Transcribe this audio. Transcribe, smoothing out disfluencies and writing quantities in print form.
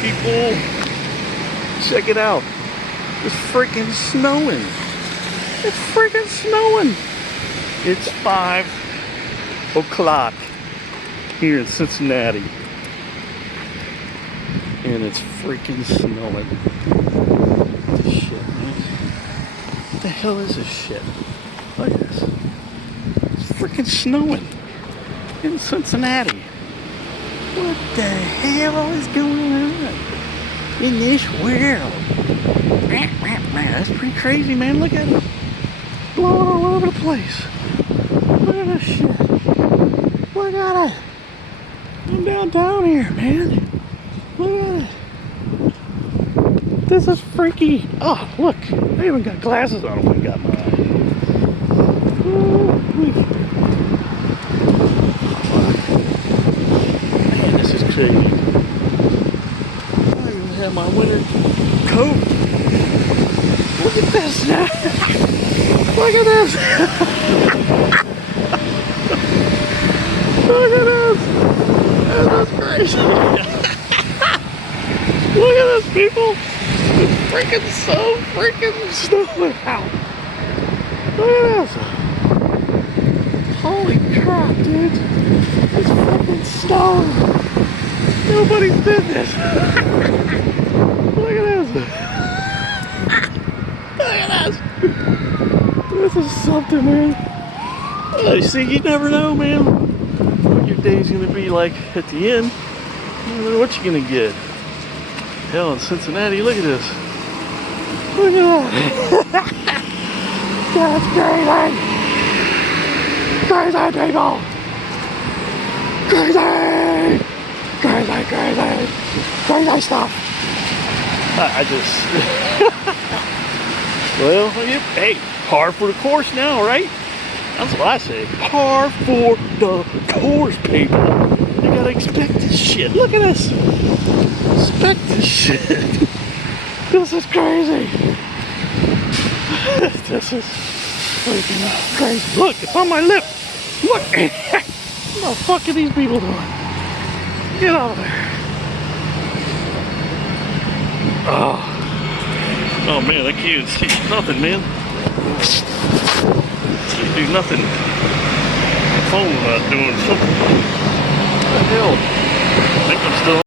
people. Check it out. It's freaking snowing. It's freaking snowing. It's 5 o'clock here in Cincinnati. And it's freaking snowing. What the shit, man? What the hell is this shit? Look at this. It's freaking snowing in Cincinnati. What the hell is going on in this world? Man, that's pretty crazy, man. Look at it. Blowing all over the place. Look at this shit. Look at it. I'm downtown here, man. Look at it. This is freaky. Oh, look. I even got glasses on them. I got my eyes. Man, this is crazy. I even have my winter coat. Look at this now. Look at this. Look at this. That's crazy. Look at this, people. It's freaking so freaking snowing out. Look at this. Holy crap, dude. It's freaking snowing. Nobody's business. Look at this. Look at this. This is something, man. You see, you never know, man, what your day's gonna be like at the end. You never know what you're gonna get. Hell, in Cincinnati, look at this. Look at that. That's crazy. Crazy people. Crazy. Crazy, crazy. Crazy stuff. I just... Well, hey, par for the course now, right? That's what I say. Par for the course, people. You gotta expect this shit. Look at this. Expect this shit. This is crazy. This is freaking crazy. Look, it's on my lip. Look. What the fuck are these people doing? Get out of there. Oh man, I can't see nothing, man. Can't do nothing. My phone's not doing something. What the hell? I think I'm still